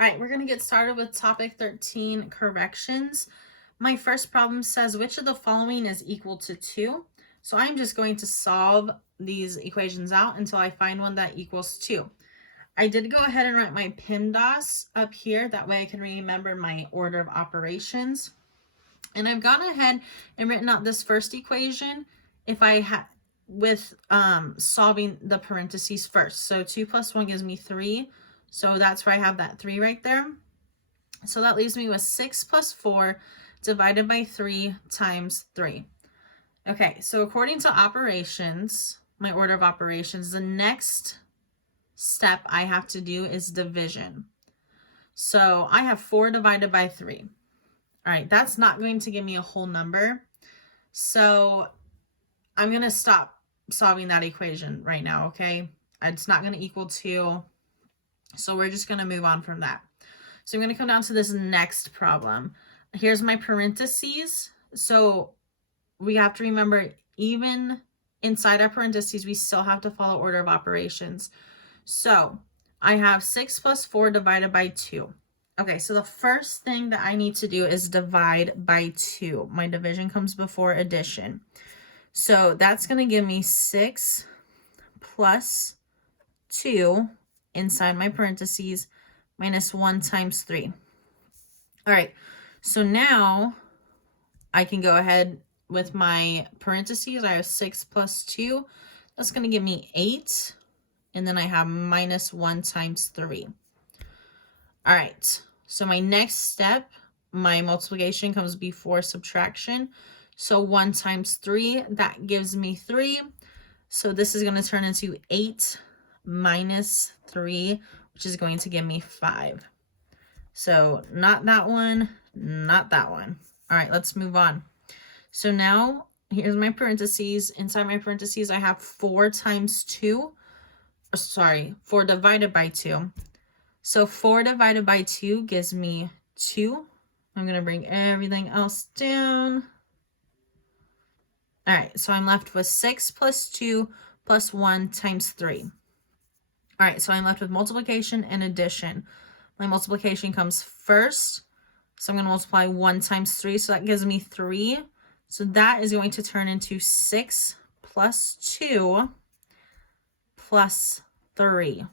All right, we're going to get started with topic 13, corrections. My first problem says, which of the following is equal to 2? So I'm just going to solve these equations out until I find one that equals 2. I did go ahead and write my PEMDAS up here. That way I can remember my order of operations. And I've gone ahead and written out this first equation if I had with solving the parentheses first. So 2 plus 1 gives me 3. So that's where I have that 3 right there. So that leaves me with 6 plus 4 divided by 3 times 3. Okay, so according to operations, my order of operations, the next step I have to do is division. So I have 4 divided by 3. All right, that's not going to give me a whole number. So I'm going to stop solving that equation right now, okay? It's not going to equal 2. So we're just going to move on from that. So I'm going to come down to this next problem. Here's my parentheses. So we have to remember, even inside our parentheses, we still have to follow order of operations. So I have 6 plus 4 divided by 2. Okay, so the first thing that I need to do is divide by 2. My division comes before addition. So that's going to give me 6 plus 2 inside my parentheses minus 1 times 3. All right, so now I can go ahead with my parentheses. I have 6 plus 2. That's going to give me 8. And then I have minus 1 times 3. All right, so my next step, my multiplication comes before subtraction. So 1 times 3, that gives me 3. So this is going to turn into 8 minus 3, which is going to give me 5. So not that one, not that one. All right, let's move on. So now here's my parentheses. Inside my parentheses, I have 4 times 2. 4 divided by 2. So 4 divided by 2 gives me 2. I'm going to bring everything else down. All right, so I'm left with 6 plus 2 plus 1 times 3. All right, so I'm left with multiplication and addition. My multiplication comes first. So I'm going to multiply 1 times 3. So that gives me 3. So that is going to turn into 6 plus 2 plus 3.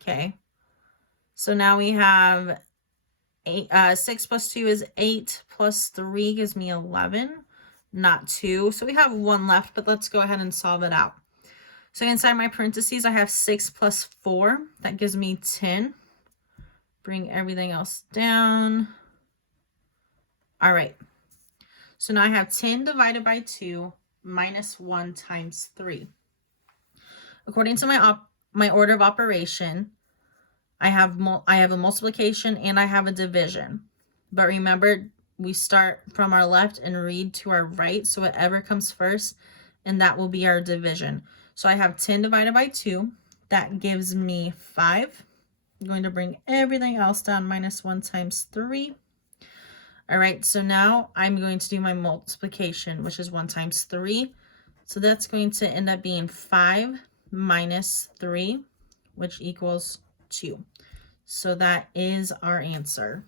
Okay. So now we have 6 plus 2 is 8 plus 3 gives me 11, not 2. So we have 1 left, but let's go ahead and solve it out. So inside my parentheses, I have 6 plus 4. That gives me 10. Bring everything else down. All right. So now I have 10 divided by 2 minus 1 times 3. According to my order of operation, I have a multiplication and I have a division. But remember, we start from our left and read to our right. So whatever comes first, and that will be our division. So I have 10 divided by 2. That gives me 5. I'm going to bring everything else down, minus 1 times 3. All right, so now I'm going to do my multiplication, which is 1 times 3. So that's going to end up being 5 minus 3, which equals 2. So that is our answer.